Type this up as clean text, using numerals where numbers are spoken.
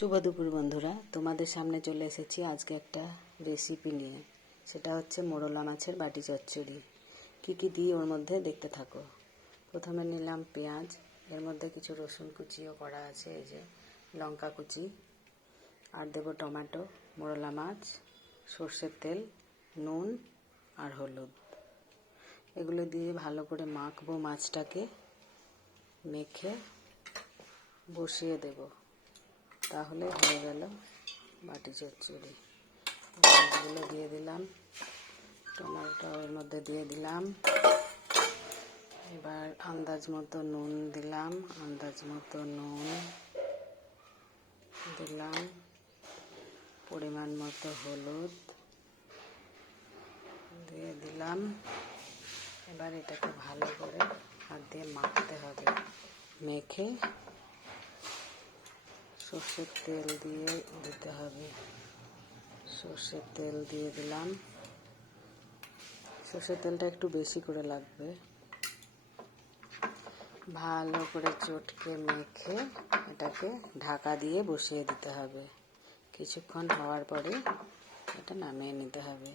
শুভ দুপুর বন্ধুরা, তোমাদের সামনে চলে এসেছি আজকে একটা রেসিপি নিয়ে। সেটা হচ্ছে মোরলা মাছের বাটি চচ্চড়ি। কি কি দিই ওর মধ্যে দেখতে থাকো। প্রথমে নিলাম পেঁয়াজ, এর মধ্যে কিছু রসুন কুচিও করা আছে, এই যে লঙ্কা কুচি, আর দেবো টমেটো, মোরলা মাছ, সর্ষের তেল, নুন আর হলুদ। এগুলো দিয়ে ভালো করে মাখবো মাছটাকে, মেখে বসিয়ে দেব। তাহলে হয়ে গেল বাটি চচ্চড়ি। মাছগুলো দিয়ে দিলাম, টমেটো এর মধ্যে দিয়ে দিলাম, এবার আন্দাজ মতো নুন দিলাম, দিলাম পরিমাণ মতো হলুদ দিয়ে দিলাম। এবার এটাকে ভালো করে হাত দিয়ে মাখতে হবে, মেখে সর্ষের তেল দিয়ে দিতে হবে। সর্ষের তেল দিয়ে দিলাম, সর্ষের তেলটা একটু বেশি করে লাগবে। ভালো করে চটকে মেখে এটাকে ঢাকা দিয়ে বসিয়ে দিতে হবে। কিছুক্ষণ হওয়ার পরে এটা নামিয়ে নিতে হবে।